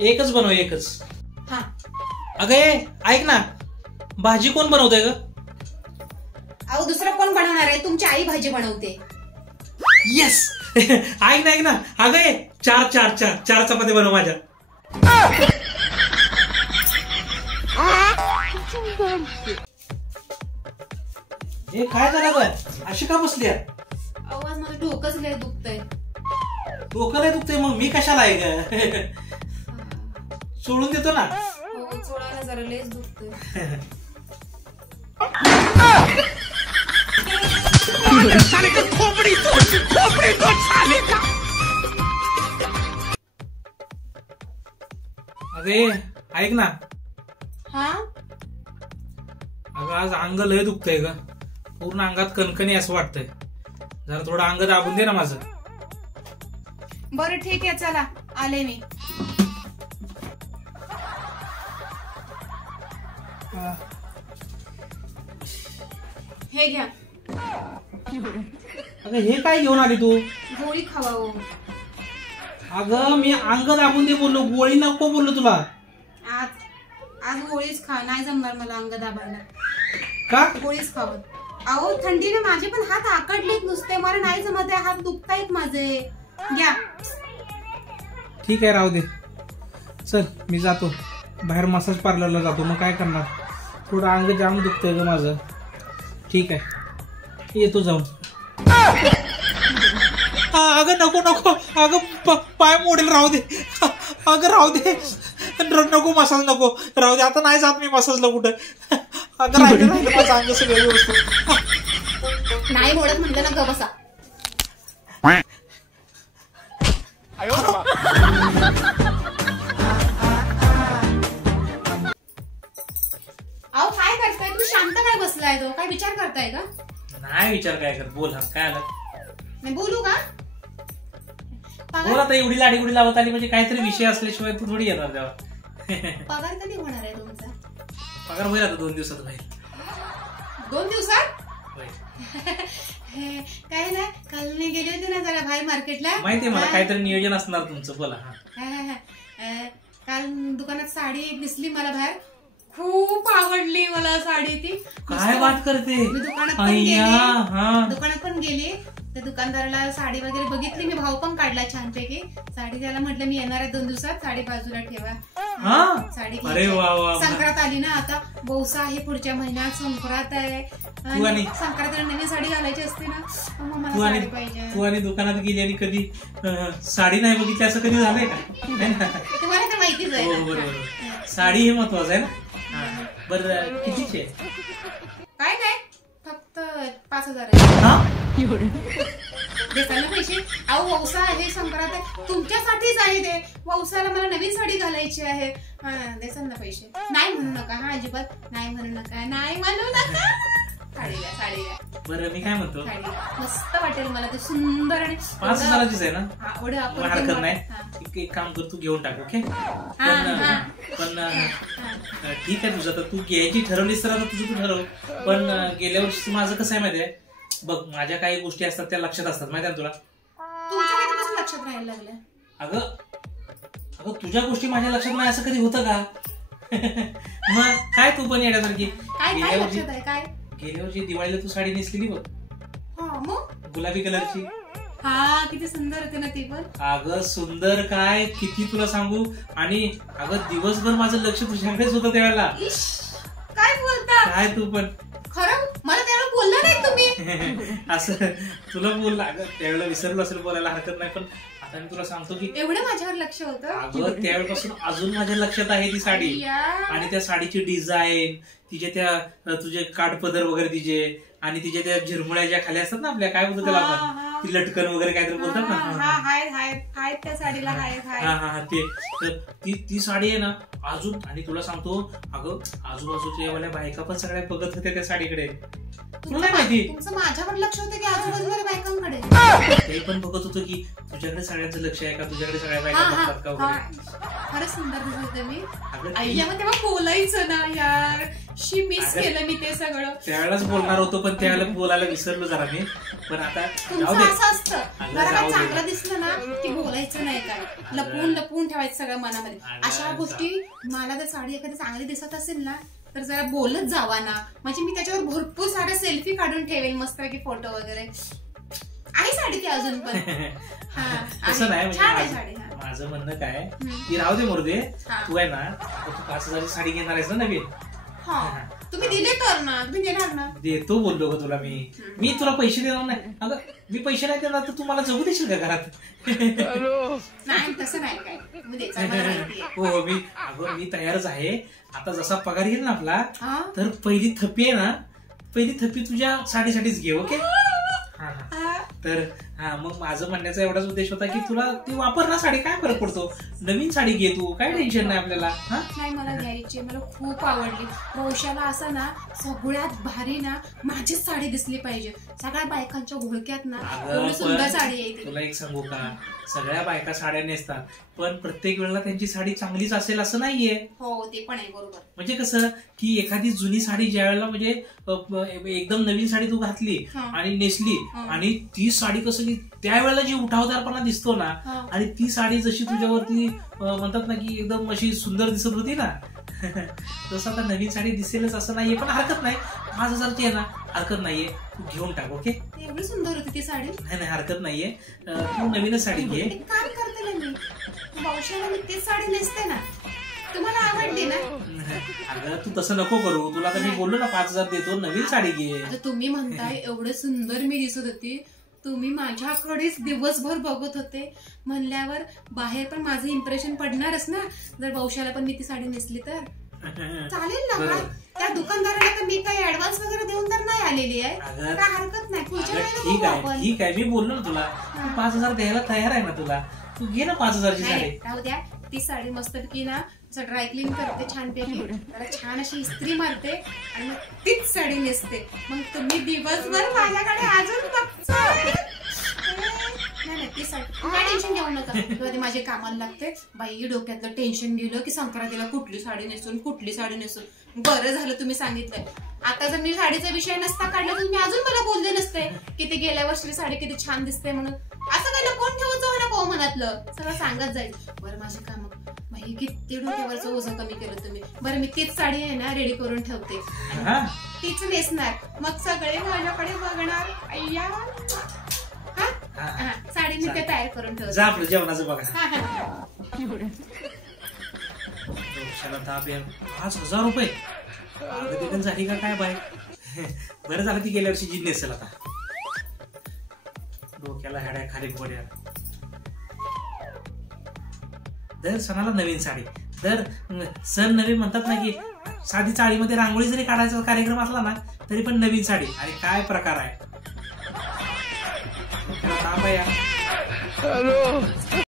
एकच बनव एकच. हा अगं ऐक ना, भाजी कोण बनवतंय ग? अहो दुसरं कोण बनवणार आहे, तुमची आई भाजी बनवते. येस. ऐक ना अगं चार चार चार चार चपाती बनव माझ्या. हे काय झालं ग, अशी का बसली? आवाज माझं डोकंच लय दुखतंय. डोकं नाही दुखतंय मग मी कशाला आहे ग? सोडून देतो ना. सोडायला जरा लयच दुखतंय. अरे ऐक ना. हा अगं आज अंग लय दुखतंय ग, पूर्ण अंगात कणकणी असं वाटतंय. जरा थोडं अंग दाबून दे ना माझं. बरं ठीक आहे, चला आले मी. हे घ्या. अगं हे काय घेऊन आली तू? गोळी खावा हो. अगं मी अंग दाबून दे बोललो, गोळी नको बोललो तुला. आज गोळीच खा, नाही जमणार मला अंग दाबायला. का? गोळीच खावं. अहो थंडीने माझे पण हात आकडलेत नुसते, मला नाही जमत आहे, हात दुखतायत माझे. घ्या. ठीक आहे राहू दे. चल मी जातो बाहेर, मसाज पार्लरला जातो. मग काय करणार, थोडं अंग जाम दुखतंय ग माझं. ठीक आहे येतो जाऊन. अगं नको नको, अगं पाय मोडेल, राहू दे. अगं राहू दे, नको मसाज नको, राहू दे. आता नाही जात मी मसाजला कुठं. अगं राहिलं माझं अंग सगळं व्यवस्थित. नाही मोडत म्हटलं ना, ग बसा. अहो काय करताय तुम्ही, शांत काय बसलाय, तो काय विचार करताय का? नाही विचार काय कर, बोल. काय आलं? नाही बोलू का? बोल आता. एवढी लाडीगुडी लावत आली म्हणजे काहीतरी विषय असल्याशिवाय तू थोडी येणार तेव्हा. पगार कधी होणार आहे तुमचा? पगार होईल आता 2 दिवसात होईल. 2 दिवसात? होईल. काय ना, काल मी गेले होते ना जरा बाहेर मार्केटला. माहितीये मला, काहीतरी नियोजन असणार तुमचं. बोला. काल दुकानात साडी दिसली मला बाहेर, खूप आवडली मला साडी ती. काय बात करते? मी दुकानात पण गेली. त्या दुकानदाराला साडी वगैरे बघितली मी, भाव पण काढला छानपैकी. साडी त्याला म्हटलं मी येणार आहे 2 दिवसात, साडी बाजूला ठेवा. साडी. अरे वा. संक्रांत आली ना आता, बौसा आहे पुढच्या महिन्यात, संक्रांत आहे. संक्रांतीला नवीन साडी घालायची असते ना, मग मला साडी पाहिजे. तू आणि दुकानात गेली आणि कधी साडी नाही बघितली असं कधी झालंय का? तुम्हाला तर माहितीच आहे. बरोबर. साडी हे महत्वाचं आहे ना. बरं कितीची आहे? काय नाही, फक्त 5,000 आहे. देसाल ना पैसे? अहो वौसा आहे, संक्रांत आहे, तुमच्यासाठीच आहे ते. वौसाला मला नवीन साडी घालायची आहे. देसाल ना पैसे? नाही म्हणू नका. हा अजिबात नाही म्हणू नका, नाही म्हणू नका. साडी घ्या. बरं मी काय म्हणतो, मस्त वाटेल मला ते, सुंदर. आणि 5,000ची आहे ना? हरकत नाही. एक काम कर, तू घेऊन टाक. ओके. पण ठीक आहे तुझं, तर तू घ्यायची ठरवलीस तर आता तुझं तू ठरव. पण गेल्या वर्षी माझं कसं आहे माहितीये बघ, माझ्या काही गोष्टी असतात त्या लक्षात असतात, माहिती आहे तुला? तुमच्या कधीपासून लक्षात राहायला लागलं? अगं तुझ्या गोष्टी माझ्या लक्षात नाही असं कधी होतं का? मग काय तू पण येण्यासारखी. गेल्या वर्षी दिवाळीला तू साडी नेसलेली बघ, गुलाबी कलरची. हा किती सुंदर होते ना ती पण. अगं सुंदर काय, किती तुला सांगू. आणि अगं दिवसभर माझं लक्ष तुझ्याकडेच होतं त्यावेळेला. काय बोलता? काय तू पण खरं मला त्यावेळेला बोलला नाही तुम्ही. असं तुला बोलला. अगं त्यावेळेला विसरलो असेल, बोलायला हरकत नाही. पण आता मी तुला सांगतो की एवढं माझ्यावर लक्ष होतं. अगं त्यावेळेपासून अजून माझ्या लक्षात आहे ती साडी. आणि त्या साडीची डिझाईन, तिचे त्या तुझे काठपदर वगैरे तिचे, आणि तिच्या त्या झिरमुळ्या ज्या खाली असतात ना आपल्या, काय बोलतो त्याला आपण, ती लटकन वगैरे काहीतरी बोलतात ना. त्या साडीला ती साडी आहे ना अजून. आणि तुला सांगतो अगं आजूबाजूच्या वाल्या बायका पण सगळ्या बघत होत्या त्या साडीकडे. तुला नाही माहिती? तुमचं माझ्यावर लक्ष होतं की आजूबाजूला बायकांकडे? ते पण बघत होतं की तुझ्याकडे सगळ्यांचं लक्ष आहे का, तुझ्याकडे सगळ्या बायका बघतात का वगैरे. खरंच सुंदर दिसत होते मी. आईला मग तेव्हा बोलायचं ना यार, मिस केलं मी ते सगळं. त्यावेळेलाच बोलणार होतो पण त्यावेळेला बोलायला विसरलो जरा मी. पण आता तुमचं असं असतं, जरा चांगलं दिसलं ना की बोलायचं नाही काय. लपवून लपवून ठेवायचं सगळं मनामध्ये. अशा गोष्टी मला जर साडी एखादी चांगली दिसत असेल ना तर जरा बोलत जावा ना. म्हणजे मी त्याच्यावर भरपूर साऱ्या सेल्फी काढून ठेवेल मस्तपैकी फोटो वगैरे. आहे साडी ती अजून पण. तसं नाही छान आहे साडी. माझं म्हणणं काय की राहू दे मोरू दे. तू आहे ना तू 5,000ची साडी घेणार आहेस ना नवीन. तुम्ही दिले तर ना तुम्ही देणार ना. देतो बोललो का तुला मी तुला पैसे देणार नाही. अगं मी पैसे नाही देणार तर तू मला जगू देशील का घरात. नाही तसं नाही काय हो मी तयारच आहे. आता जसा पगार येईल ना आपला तर पहिली थप्पी आहे ना पहिली थप्पी तुझ्या साडीसाठीच घे. ओके. तर मग माझं म्हणण्याचा एवढाच उद्देश होता की तुला ती वापर ना साडी काय फरक पडतो. नवीन साडी घे तू काय टेन्शन नाही आपल्याला. नाही मला घ्यायची मला खूप आवडली. भविष्याला असं ना सगळ्यात भारी ना माझीच साडी दिसली पाहिजे. सगळ्या बायकांच्या घोळक्यात ना एवढी सुंदर साडी आहे. तुला एक सांगू का सगळ्या बायका साड्या नेसतात पण प्रत्येक वेळेला त्यांची साडी चांगलीच असेल असं नाहीये. हो ते पण आहे बरोबर. म्हणजे कसं की एखादी जुनी साडी ज्या वेळेला म्हणजे एकदम नवीन साडी तू घातली आणि नेसली आणि ती साडी कसं की त्यावेळेला जी उठावदारपणा दिसतो ना आणि ती साडी जशी तुझ्यावरती म्हणतात ना की एकदम अशी सुंदर दिसत होती ना तसं आता नवीन साडी दिसेलच असं नाहीये. पण हरकत नाही 5,000ची आहे ना हरकत नाहीये तू घेऊन टाक. ओके. एवढी सुंदर होती ती साडी. नाही हरकत नाहीये तू नवीनच साडी घे. काम करते ना मी भविष्याला मी तीच साडी नेसते ना. तुम्हाला आवडली ना. अगं तू तसं नको करू. तुला तर मी बोललो ना 5,000 देतो नवीन साडी घे. तुम्ही म्हणताय एवढं सुंदर मी दिसत होती. तुम्ही माझ्याकडेच दिवसभर बघत होते म्हणल्यावर बाहेर पण माझं इम्प्रेशन पडणारच ना. जर भविष्याला पण मी ती साडी नेसली तर चालेल ना. त्या दुकानदाराला तर मी काही ऍडव्हान्स वगैरे देऊन तर नाही आलेली आहे. काय हरकत नाही. ठीक आहे मी बोललो ना तुला 5,000 द्यायला तयार आहे ना तुला. तू घे ना 5,000ची साडी. राहू द्या ती साडी मस्तपैकी ना ड्राय क्लीन करते छानपैकी त्याला छान अशी इस्त्री मारते आणि मग तीच साडी नेसते. मग तुम्ही दिवसभर माझ्याकडे अजून नाही ती साडी काय टेन्शन घेऊ नका. कधी माझे कामाला लागते बाई डोक्यातलं टेन्शन गेलं की संक्रांतीला कुठली साडी नेसून. बरं झालं तुम्ही सांगितलंय. आता जर मी साडीचा विषय नसता काढला तर मी अजून मला बोलले नसते की ते गेल्या वर्षी साडी किती छान दिसते म्हणून. असं काय लपवून ठेवत जाऊ नको मनातलं सगळं सांगत जाईल. बरं माझे काम बाई किती डोक्यावरचं ओझं कमी केलं तुम्ही. बरं मी तीच साडी आहे ना रेडी करून ठेवते तीच नेसणार. मग सगळे माझ्याकडे बघणार. अय्या साडी मी ते तयार करून ठेवते. जा आपलं जेवणाचं बघा. 5,000 रुपये झाली का काय बाय. बरं झालं ती गेल्या वर्षी जी नेसेल आता. डोक्याला हाड्या खाली पड्या. दर सणाला नवीन साडी. दर सण नवीन म्हणतात ना की साधी चाळीमध्ये रांगोळी जरी काढायचा कार्यक्रम असला ना तरी पण नवीन साडी. अरे काय प्रकार आहे.